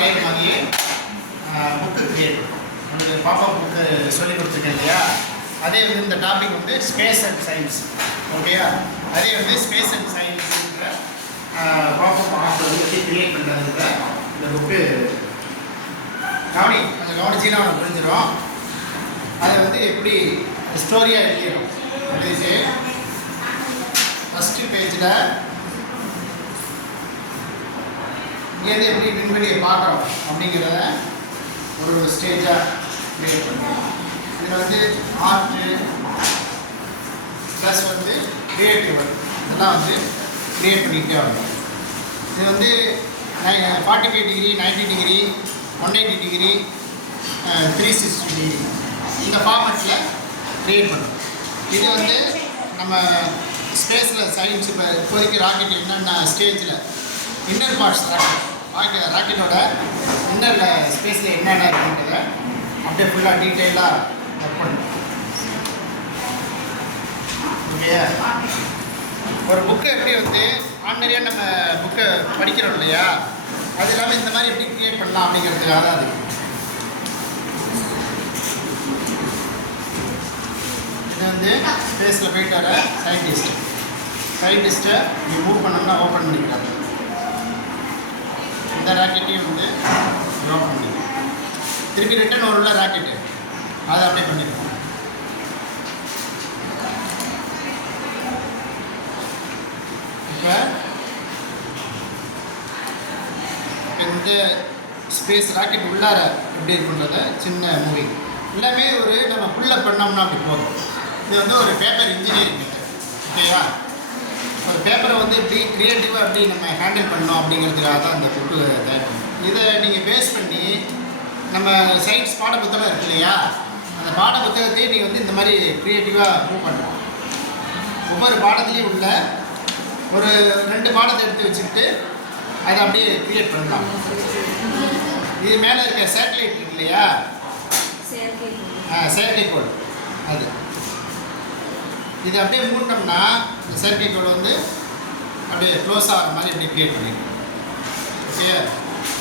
வரைகிற மாதிரியே book create பண்ணும். உங்களுக்கு பாப்பா புக்கு சொல்லி கொடுத்துருக்கேன் இல்லையா, அதே வந்து இந்த டாபிக் வந்து ஸ்பேஸ் அண்ட் சயின்ஸ். ஓகேயா, அதே வந்து ஸ்பேஸ் அண்ட் சயின்ஸுங்கிற பாப்பா புக்கு வந்து எப்படி கிரியேட் பண்ணுறதுங்கிற இந்த புக்கு கொஞ்சம் கவனிச்சின்னா அவனுக்கு புரிஞ்சிடும். அதை வந்து எப்படி ஸ்டோரியாக எழுதிடும். எழுதிச்சு ஃபஸ்ட்டு பேஜில் இங்கேருந்து எப்படி விண்வெளியை பார்க்குறோம் அப்படிங்கிறத ஒரு ஸ்டேஜாக கிரியேட் பண்ணுறோம். இதில் வந்து ஆர்ட்டு ப்ளஸ் வந்து கிரியேட்டிவ் இதெல்லாம் வந்து கிரியேட் பண்ணிக்கிட்டே வரணும். இது வந்து 45 டிகிரி, 90 டிகிரி, 180 டிகிரி, 360 டிகிரி இந்த ஃபார்மெட்டில் கிரியேட் பண்ணுறோம். இது வந்து நம்ம ஸ்பேஸில் சயின்ஸ் இப்போ இப்போதைக்கு ராக்கெட் என்னென்ன ஸ்டேஜில் இன்னர் பார்ட்ஸ் ராக்கெட்டோட இன்னரில் ஸ்பேஸில் என்னென்ன இருக்குன்றத அப்படியே ஃபுல்லாக டீட்டெயிலாக ஒர்க் பண்ணுறோம். ஓகேயா, ஒரு புக்கு எப்படி வந்து ஆர்டினரியாக நம்ம புக்கை படிக்கிறோம் இல்லையா, அது இல்லாமல் இந்த மாதிரி எப்படி கிரியேட் பண்ணலாம் அப்படிங்கிறதுக்காக தான் அது. இது வந்து ஸ்பேஸில் போயிட்டு வர சயின்டிஸ்ட்டை இங்கே மூவ் பண்ணோம்னா ஓப்பன் பண்ணிக்கிறாங்க. இந்த ராக்கெட்டையும் வந்து ஓப்பன் பண்ணிக்கலாம். திருப்பி ரிட்டர்ன் ஒரு உள்ள ராக்கெட்டு அதை அப்படியே பண்ணிடுவோம். இப்போ இந்த ஸ்பேஸ் ராக்கெட் உள்ளார எப்படி இருக்குன்றத சின்ன மூவி எல்லாமே ஒரு நம்ம ஃபுல்லாக பண்ணோம்னா அப்படி போதும். இது வந்து ஒரு பேப்பர் இன்ஜினியரிங். ஓகேவா, ஒரு பேப்பரை வந்து எப்படி க்ரியேட்டிவாக எப்படி நம்ம ஹேண்டில் பண்ணோம் அப்படிங்கிறதுக்காக தான் இந்த புக்கு தயார் பண்ணணும். இதை நீங்கள் பேஸ் பண்ணி நம்ம சயின்ஸ் பாட புத்தகம் இருக்கு இல்லையா, அந்த பாட புத்தகத்தையும் நீங்கள் வந்து இந்த மாதிரி க்ரியேட்டிவாக மூவ் பண்ணலாம். ஒவ்வொரு பாடத்துலேயும் உள்ள ஒரு 2 பாடத்தை எடுத்து வச்சுக்கிட்டு அதை அப்படியே க்ரியேட் பண்ணலாம். இது மேலே இருக்க சேட்டலைட் இருக்கு இல்லையா, செயற்கைக்கோள், அது இது அப்படியே மூட்டோம்னா இந்த செயற்கைக்கோள் வந்து அப்படியே க்ளோஸ் ஆகிற மாதிரி அப்படியே க்ரியேட் பண்ணிக்கணும். ஓகே,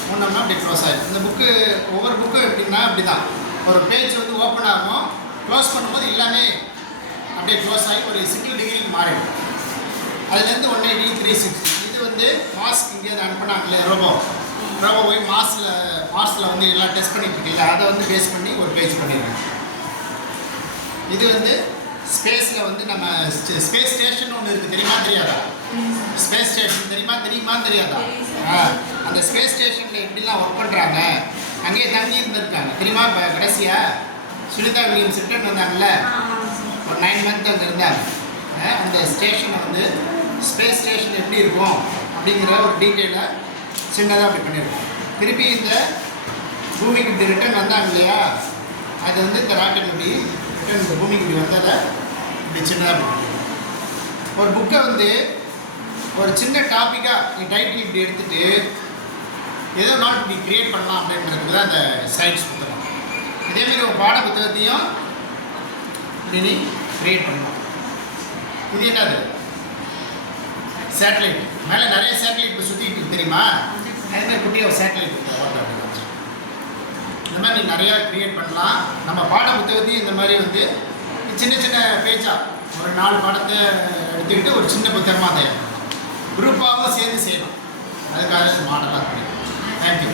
மூட்டோம்னா அப்படியே க்ளோஸ் ஆகிடும். இந்த புக்கு ஒவ்வொரு புக்கும் எப்படின்னா அப்படி தான், ஒரு பேஜ் வந்து ஓப்பன் ஆகும், க்ளோஸ் பண்ணும்போது எல்லாமே அப்படியே க்ளோஸ் ஆகி ஒரு 60 டிகிரிக்கு மாறிடும். அதுலேருந்து 180, 360. இது வந்து மாஸ்க் இங்கேருந்து அனுப்பினாங்களே ரோபோ போய் மார்ஸில் வந்து எல்லாம் டெஸ்ட் பண்ணிட்டு இருக்குல்ல, அதை வந்து பேஸ் பண்ணி ஒரு பேஜ் பண்ணிடுறேன். இது வந்து ஸ்பேஸில் வந்து நம்ம ஸ்பேஸ் ஸ்டேஷன் ஒன்று இருக்குது, தெரியுமா தெரியாதா? ஸ்பேஸ் ஸ்டேஷன் தெரியுமான்னு தெரியாதா? அந்த ஸ்பேஸ் ஸ்டேஷனில் எப்படிலாம் ஒர்க் பண்ணுறாங்க, அங்கேயே தங்கி இருந்திருக்காங்க தெரியுமா? இப்போ கடைசியாக சுனிதா வில்லியம்ஸ் ரிட்டர்ன் வந்தாங்கல்ல, ஒரு 9 மந்த் அங்கே இருந்தாங்க. அந்த ஸ்டேஷனை வந்து ஸ்பேஸ் ஸ்டேஷன் எப்படி இருக்கும் அப்படிங்கிற ஒரு டீட்டெயிலாக சின்னதாக அப்படி பண்ணியிருக்கோம். திருப்பி இந்த பூமிக்கு இப்படி ரிட்டர்ன் வந்தாங்க இல்லையா, அது வந்து இந்த ராக்கெட் இப்படி ரிட்டர்ன் இந்த பூமிக்கு இப்படி வந்ததை இப்படி சின்னதாக ஒரு புக்கை வந்து ஒரு சின்ன டாப்பிக்காக டைட்டில் இப்படி எடுத்துகிட்டு ஏதோ நாட் இப்படி க்ரியேட் பண்ணலாம் அப்படின்றது தான் அந்த சயின்ஸ் புத்தகம். இதேமாரி ஒரு பாட புத்தகத்தையும் இப்படி நீ க்ரியேட் பண்ணலாம். இது என்னது? சேட்டலைட். மேலே நிறைய சேட்டலைட் இப்போ சுற்றிட்டு இருக்கு தெரியுமா? அதுமாதிரி குட்டியாக ஒரு சேட்டலைட் இந்த மாதிரி நீ நிறையா க்ரியேட் பண்ணலாம். நம்ம பாட புத்தகத்தையும் இந்த மாதிரி வந்து சின்ன சின்ன பேஜாக ஒரு 4 பாடத்தை எடுத்துக்கிட்டு ஒரு சின்ன புத்தகமாக தயார் பண்ணலாம். குரூப்பாகவும் சேர்ந்து செய்யணும். அதுக்காக மாடலாக பண்ணிக்கலாம். தேங்க்யூ.